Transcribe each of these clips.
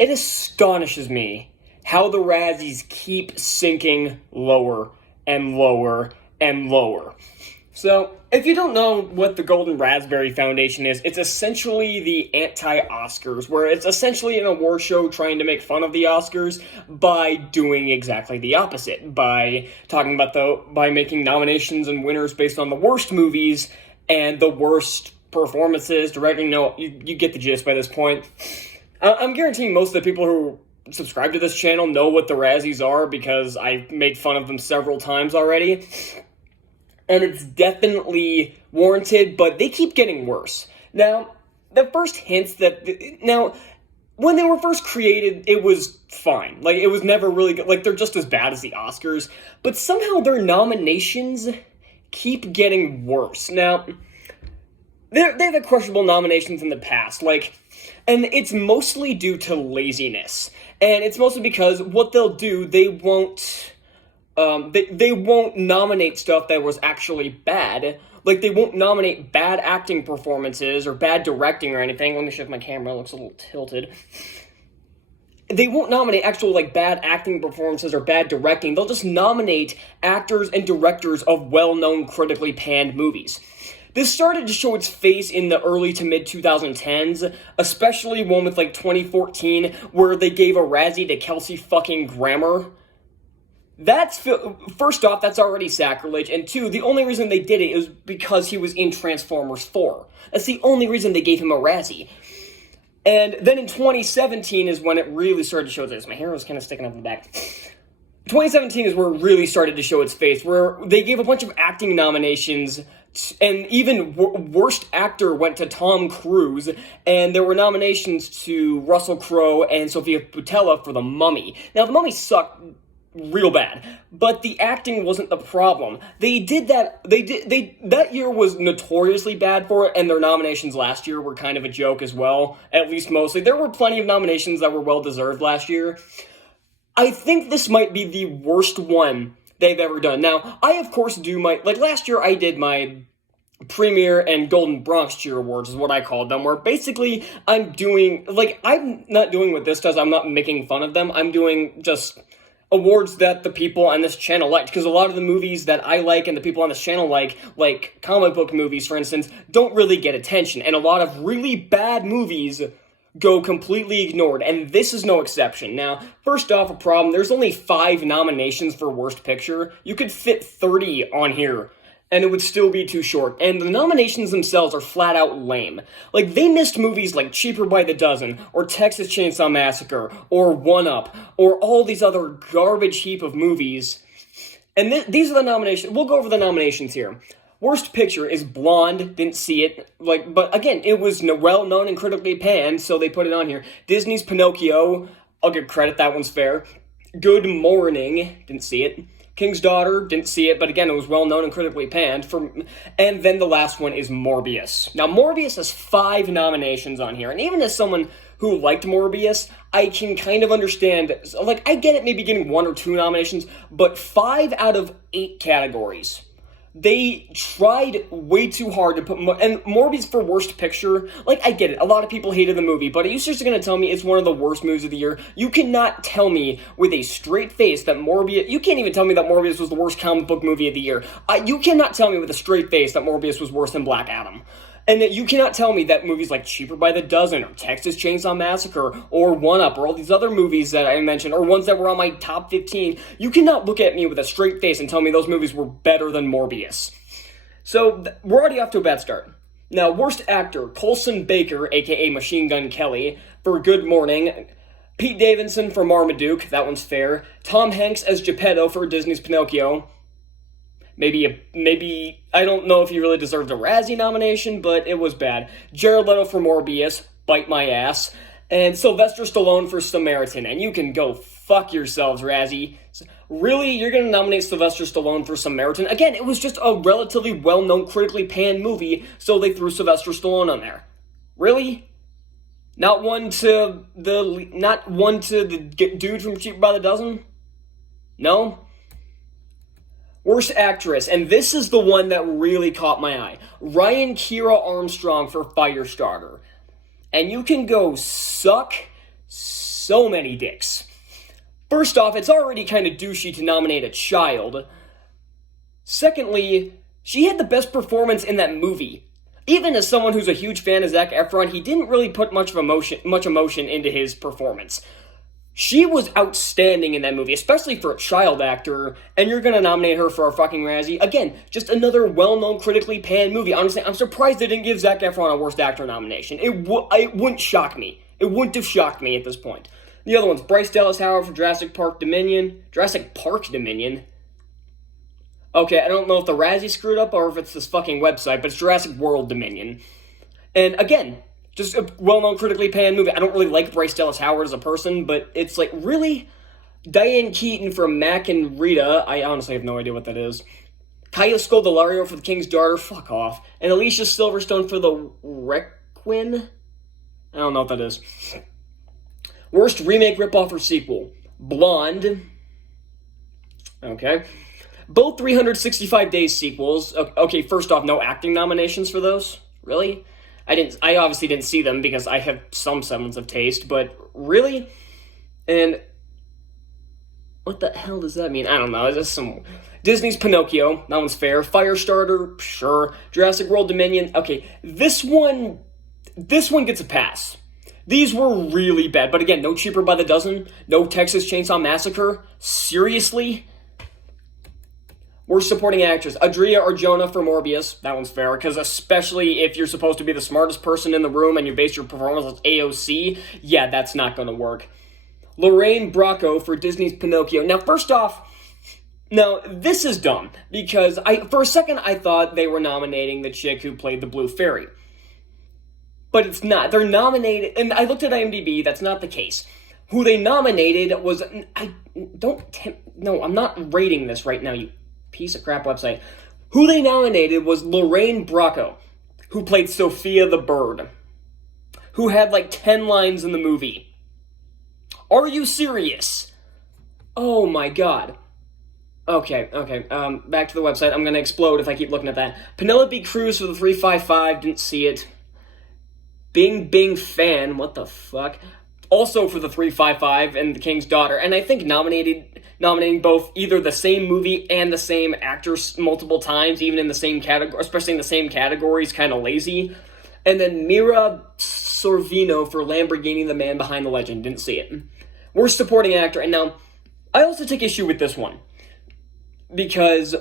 It astonishes me how the Razzies keep sinking lower and lower and lower. So, if you don't know what the Golden Raspberry Foundation is, it's essentially the anti-Oscars, where it's essentially an award show trying to make fun of the Oscars by doing exactly the opposite, by making nominations and winners based on the worst movies and the worst performances, directing. No, you get the gist by this point. I'm guaranteeing most of the people who subscribe to this channel know what the Razzies are because I've made fun of them several times already. And it's definitely warranted, but they keep getting worse. Now, the first hints when they were first created, it was fine. Like, it was never really good. Like, they're just as bad as the Oscars. But somehow their nominations keep getting worse. Now, they've had questionable nominations in the past, and it's mostly due to laziness. And it's mostly because what they'll do, they won't nominate stuff that was actually bad. Like, they won't nominate bad acting performances or bad directing or anything. Let me shift my camera, it looks a little tilted. They won't nominate actual, bad acting performances or bad directing. They'll just nominate actors and directors of well-known, critically panned movies. This started to show its face in the early to mid-2010s, especially one with, 2014, where they gave a Razzie to Kelsey fucking Grammer. First off, that's already sacrilege, and two, the only reason they did it is because he was in Transformers 4. That's the only reason they gave him a Razzie. And then in 2017 is when it really started to show this. My hair was kind of sticking up in the back. 2017 is where it really started to show its face, where they gave a bunch of acting nominations, and even worst actor went to Tom Cruise, and there were nominations to Russell Crowe and Sofia Boutella for The Mummy. Now, The Mummy sucked real bad, but the acting wasn't the problem. That year was notoriously bad for it, and their nominations last year were kind of a joke as well, at least mostly. There were plenty of nominations that were well-deserved last year. I think this might be the worst one they've ever done. Now, I of course do last year I did my Premier and Golden Bronx Cheer Awards is what I called them, where basically I'm not doing what this does, I'm not making fun of them, I'm doing just awards that the people on this channel liked, because a lot of the movies that I like and the people on this channel like comic book movies, for instance, don't really get attention, and a lot of really bad movies go completely ignored, and this is no exception. Now, first off, a problem, there's only 5 nominations for Worst Picture. You could fit 30 on here, and it would still be too short, and the nominations themselves are flat out lame. They missed movies like Cheaper by the Dozen, or Texas Chainsaw Massacre, or One Up, or all these other garbage heap of movies, and these are the nominations. We'll go over the nominations here. Worst Picture is Blonde, didn't see it, but again, it was well-known and critically panned, so they put it on here. Disney's Pinocchio, I'll give credit, that one's fair. Good Morning, didn't see it. King's Daughter, didn't see it, but again, it was well-known and critically panned. And then the last one is Morbius. Now, Morbius has 5 nominations on here, and even as someone who liked Morbius, I can kind of understand, I get it maybe getting 1 or 2 nominations, but 5 out of 8 categories. They tried way too hard to put and Morbius for Worst Picture, I get it, a lot of people hated the movie, but are you seriously going to tell me it's one of the worst movies of the year? You cannot tell me with a straight face that you can't even tell me that Morbius was the worst comic book movie of the year. You cannot tell me with a straight face that Morbius was worse than Black Adam. And you cannot tell me that movies like Cheaper by the Dozen, or Texas Chainsaw Massacre, or One Up, or all these other movies that I mentioned, or ones that were on my top 15, you cannot look at me with a straight face and tell me those movies were better than Morbius. So, we're already off to a bad start. Now, Worst Actor, Colson Baker, aka Machine Gun Kelly, for Good Morning. Pete Davidson for Marmaduke, that one's fair. Tom Hanks as Geppetto for Disney's Pinocchio. Maybe, I don't know if he really deserved a Razzie nomination, but it was bad. Jared Leto for Morbius, bite my ass. And Sylvester Stallone for Samaritan, and you can go fuck yourselves, Razzie. Really? You're gonna nominate Sylvester Stallone for Samaritan? Again, it was just a relatively well-known, critically panned movie, so they threw Sylvester Stallone on there. Really? Not one to the dude from Cheaper by the Dozen? No? Worst Actress, and this is the one that really caught my eye. Ryan Kira Armstrong for Firestarter. And you can go suck so many dicks. First off, it's already kind of douchey to nominate a child. Secondly, she had the best performance in that movie. Even as someone who's a huge fan of Zac Efron, he didn't really put much emotion into his performance. She was outstanding in that movie, especially for a child actor, and you're gonna nominate her for a fucking Razzie. Again, just another well-known, critically panned movie. Honestly, I'm surprised they didn't give Zac Efron a Worst Actor nomination. It wouldn't shock me. It wouldn't have shocked me at this point. The other one's Bryce Dallas Howard for Jurassic Park Dominion. Jurassic Park Dominion? Okay, I don't know if the Razzie screwed up or if it's this fucking website, but it's Jurassic World Dominion. And again, just a well-known, critically panned movie. I don't really like Bryce Dallas Howard as a person, but it's like, really? Diane Keaton for Mac and Rita. I honestly have no idea what that is. Kaya Scodelario for The King's Daughter. Fuck off. And Alicia Silverstone for The Requiem? I don't know what that is. Worst remake, ripoff, or sequel. Blonde. Okay. Both 365 Days sequels. Okay, first off, no acting nominations for those? Really? I obviously didn't see them because I have some semblance of taste, but really? And what the hell does that mean? I don't know. Is this some Disney's Pinocchio? That one's fair. Firestarter? Sure. Jurassic World Dominion? Okay, this one gets a pass. These were really bad, but again, no Cheaper by the Dozen, no Texas Chainsaw Massacre. Seriously? Worst supporting actress, Adria Arjona for Morbius. That one's fair, because especially if you're supposed to be the smartest person in the room and you base your performance on AOC, yeah, that's not going to work. Lorraine Bracco for Disney's Pinocchio. Now, first off, now, this is dumb, because for a second I thought they were nominating the chick who played the Blue Fairy. But it's not. They're nominated, and I looked at IMDb, that's not the case. Who they nominated was, I'm not rating this right now, you piece of crap website. Who they nominated was Lorraine Bracco, who played Sophia the Bird, who had like 10 lines in the movie. Are you serious? Oh my god. Okay, back to the website. I'm gonna explode if I keep looking at that. Penelope Cruz for the 355, didn't see it. Bing Bing Fan, what the fuck? Also for the 355 and The King's Daughter, and I think nominating both either the same movie and the same actors multiple times, even in the same category, especially in the same category, is kind of lazy. And then Mira Sorvino for Lamborghini, The Man Behind the Legend, didn't see it. Worst supporting actor, and now, I also take issue with this one, because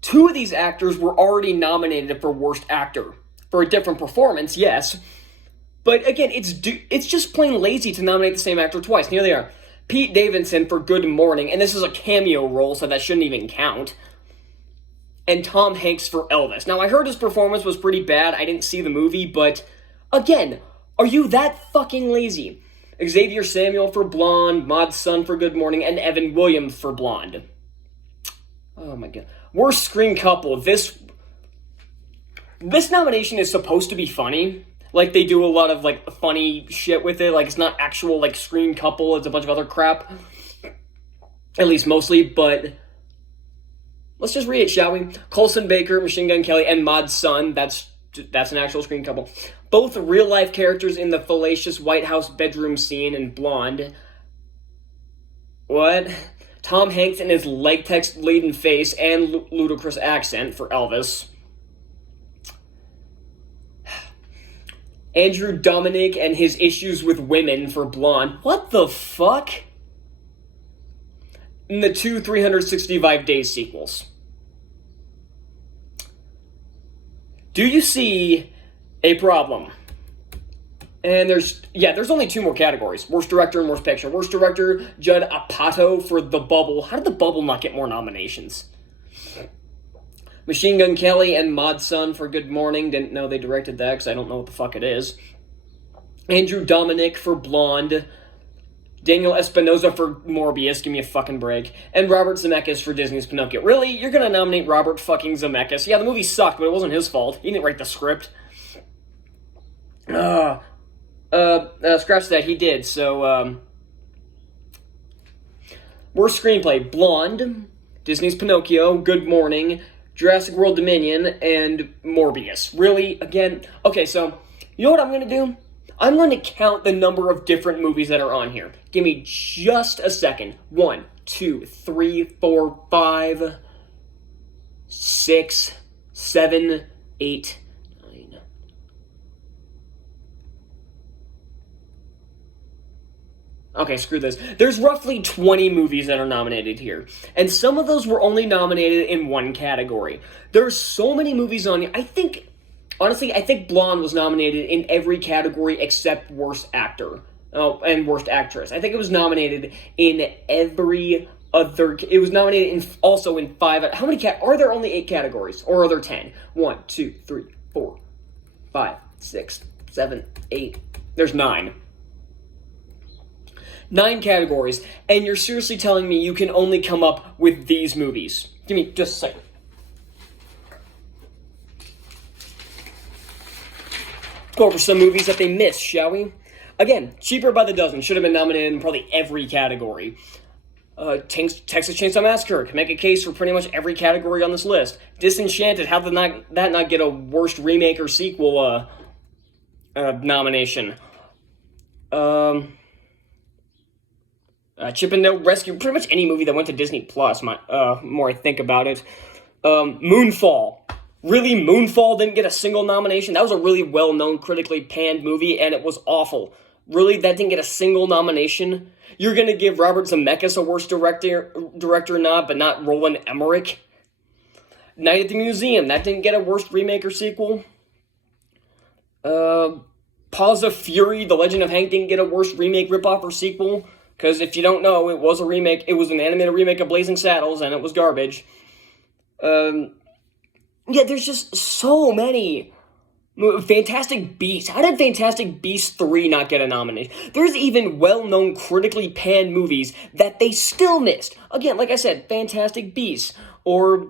two of these actors were already nominated for Worst Actor, for a different performance, yes. But again, it's just plain lazy to nominate the same actor twice. Here they are. Pete Davidson for Good Morning, and this is a cameo role, so that shouldn't even count. And Tom Hanks for Elvis. Now, I heard his performance was pretty bad. I didn't see the movie, but again, are you that fucking lazy? Xavier Samuel for Blonde, Maud Sun for Good Morning, and Evan Williams for Blonde. Oh my god. Worst screen couple. This nomination is supposed to be funny. Like, they do a lot of, like, funny shit with it. Like, it's not actual, like, screen couple. It's a bunch of other crap. At least mostly, but let's just read it, shall we? Colson Baker, Machine Gun Kelly, and Maud Sun. That's an actual screen couple. Both real-life characters in the fallacious White House bedroom scene in Blonde. What? Tom Hanks in his leg-text-laden face and ludicrous accent for Elvis. Andrew Dominic and his issues with women for Blonde. What the fuck? And the two 365 Days sequels. Do you see a problem? And there's only two more categories. Worst Director and Worst Picture. Worst Director, Judd Apatow for The Bubble. How did The Bubble not get more nominations? Machine Gun Kelly and Maud Sun for Good Morning. Didn't know they directed that because I don't know what the fuck it is. Andrew Dominic for Blonde. Daniel Espinosa for Morbius. Give me a fucking break. And Robert Zemeckis for Disney's Pinocchio. Really? You're gonna nominate Robert fucking Zemeckis? Yeah, the movie sucked, but it wasn't his fault. He didn't write the script. Scratch that. He did. So, worst screenplay. Blonde. Disney's Pinocchio. Good Morning. Jurassic World Dominion, and Morbius. Really? Again? Okay, so, you know what I'm going to do? I'm going to count the number of different movies that are on here. Give me just a second. 1, 2, 3, 4, 5, 6, 7, 8, 9. Okay, screw this. There's roughly 20 movies that are nominated here. And some of those were only nominated in one category. There's so many movies on here. Honestly, I think Blonde was nominated in every category except Worst Actor and Worst Actress. I think it was nominated in every other. It was nominated also in 5. How many are there? Only 8 categories, or are there 10? 1, 2, 3, 4, 5, 6, 7, 8. There's 9. 9 categories, and you're seriously telling me you can only come up with these movies? Give me just a second. Go over some movies that they missed, shall we? Again, Cheaper by the Dozen should have been nominated in probably every category. Texas Chainsaw Massacre can make a case for pretty much every category on this list. Disenchanted, how did that not get a worst remake or sequel nomination? Chip and Dale Rescue, pretty much any movie that went to Disney Plus. More I think about it. Moonfall. Really, Moonfall didn't get a single nomination? That was a really well-known, critically panned movie, and it was awful. Really, that didn't get a single nomination? You're gonna give Robert Zemeckis a worst director nod, but not Roland Emmerich? Night at the Museum, that didn't get a worst remake or sequel? Paws of Fury, The Legend of Hank didn't get a worst remake, ripoff, or sequel? Because if you don't know, it was a remake. It was an animated remake of Blazing Saddles, and it was garbage. Yeah, there's just so many. Fantastic Beasts. How did Fantastic Beasts 3 not get a nomination? There's even well-known, critically panned movies that they still missed. Again, like I said, Fantastic Beasts. Or,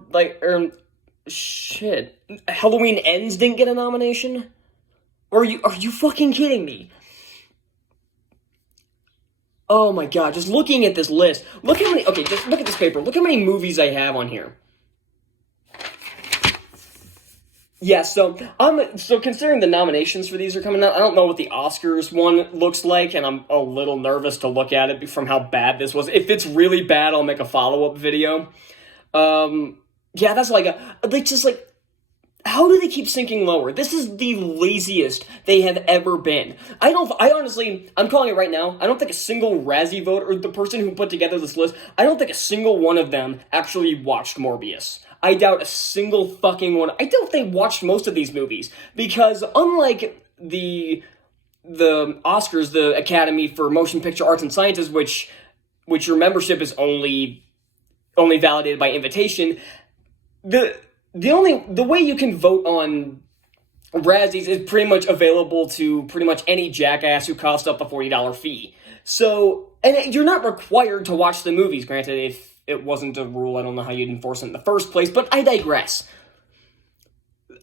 Halloween Ends didn't get a nomination? Are you fucking kidding me? Oh my god, just looking at this list. Just look at this paper. Look how many movies I have on here. Yeah, so considering the nominations for these are coming out, I don't know what the Oscars one looks like, and I'm a little nervous to look at it from how bad this was. If it's really bad, I'll make a follow-up video. Yeah, that's how do they keep sinking lower? This is the laziest they have ever been. I'm calling it right now, I don't think a single Razzie vote, or the person who put together this list, I don't think a single one of them actually watched Morbius. I doubt a single fucking one. I doubt they watched most of these movies, because unlike the Oscars, the Academy for Motion Picture Arts and Sciences, which your membership is only validated by invitation, the way you can vote on Razzies is pretty much available to pretty much any jackass who costs up a $40 fee. So, and you're not required to watch the movies. Granted, if it wasn't a rule, I don't know how you'd enforce it in the first place, but I digress.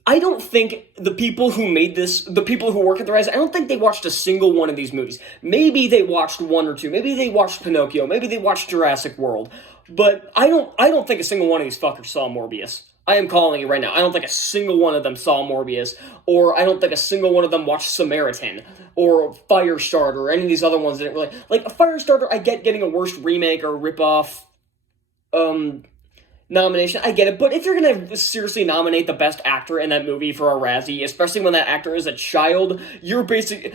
I don't think the people who made this, the people who work at the Razzies, I don't think they watched a single one of these movies. Maybe they watched one or two. Maybe they watched Pinocchio. Maybe they watched Jurassic World. But I don't think a single one of these fuckers saw Morbius. I am calling it right now. I don't think a single one of them saw Morbius, or I don't think a single one of them watched Samaritan, or Firestarter, or any of these other ones didn't really... Like, a Firestarter, I get getting a worst remake or ripoff nomination, I get it, but if you're gonna seriously nominate the best actor in that movie for a Razzie, especially when that actor is a child, you're basically,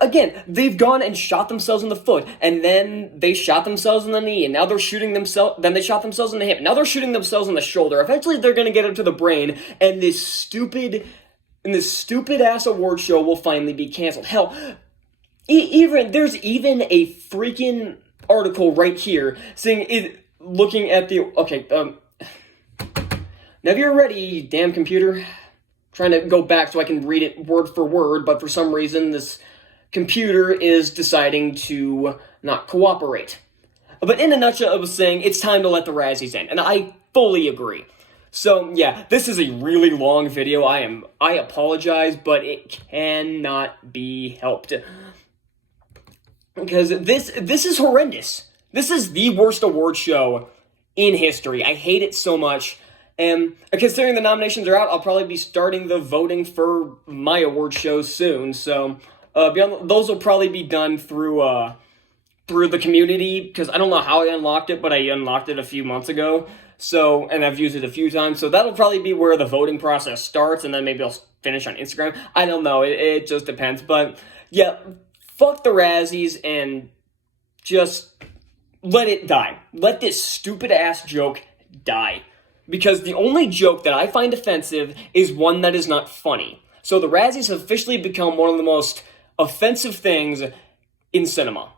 again, they've gone and shot themselves in the foot, and then they shot themselves in the knee, and now they're shooting themselves, then they shot themselves in the hip, and now they're shooting themselves in the shoulder. Eventually they're gonna get it to the brain, and this stupid-ass award show will finally be canceled. Hell, there's even a freaking article right here saying it. Looking at the... Okay, now if you're ready, you damn computer. Trying to go back so I can read it word for word, but for some reason this computer is deciding to not cooperate. But in a nutshell, it was saying it's time to let the Razzies in, and I fully agree. So, yeah, this is a really long video. I apologize, but it cannot be helped. Because this is horrendous. This is the worst award show in history. I hate it so much. And considering the nominations are out, I'll probably be starting the voting for my award shows soon. So, Beyond those will probably be done through the community, because I don't know how I unlocked it, but I unlocked it a few months ago. So, and I've used it a few times. So that'll probably be where the voting process starts, and then maybe I'll finish on Instagram. I don't know. It just depends. But yeah, fuck the Razzies and just let it die. Let this stupid ass joke die. Because the only joke that I find offensive is one that is not funny. So the Razzies have officially become one of the most offensive things in cinema.